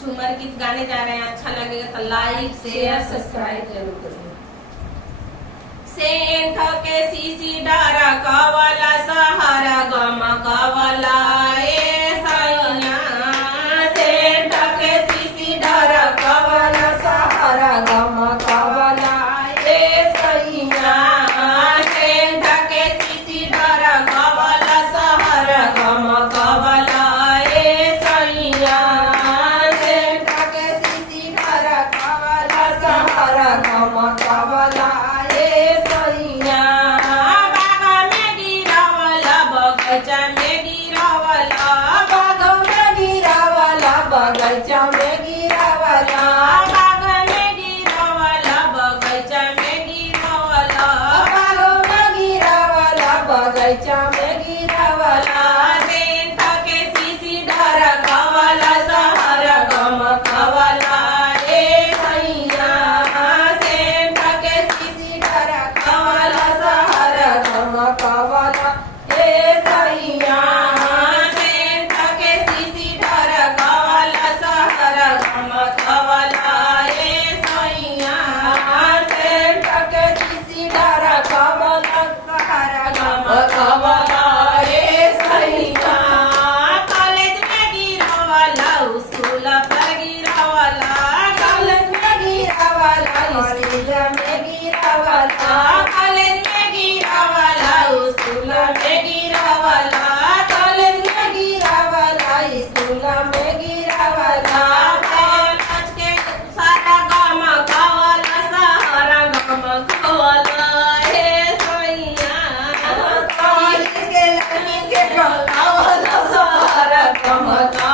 झूमर गीत गाने जा रहे हैं, अच्छा लगेगा तो लाइक शेयर सब्सक्राइब जरूर करें। सेंठ के सीसी डारा कवाला सहारा गम कवाला ए सैया, सेंठ के सीसी डारा कवाला सहारा गम कवाला ए सैया, सेंठ के सीसी डारा कवाला सहारा गम कवाला ए सैया, सेंठ के सीसी डारा कवाला सहारा गम कवाला बगीचा में गिरावला, बाग में गिरावला, बगीचा में गिरावला, बाग में गिरावला, बगीचा में गिरावला, बाग में गिरावला, बगीचा में गिरावला, सेंठ के सीसी डारा कवाला सहारा गम कवाला ए सैया, सेंठ के सीसी डारा कवाला सहारा गम कवाला ए सैया, सेंठ के सीसी डारा कवाला सहारा गम कवाला ए सैया, सेंठ के सीसी डारा कवाला सहारा गम कवाला ए सैया, कॉलेज में गिरावला, स्कूल पर गिरावला, कॉलेज में गिरावला, स्कूल में गिरावला, कॉलेज में गिरावला, स्कूल में गिरावला, कॉलेज में गिरावला, स्कूल में गिरावला, कॉलेज के सारा गम कवाला सहारा गम कवाला ए सैया, कॉलेज के लड़की के कवाला सहारा गम कवाला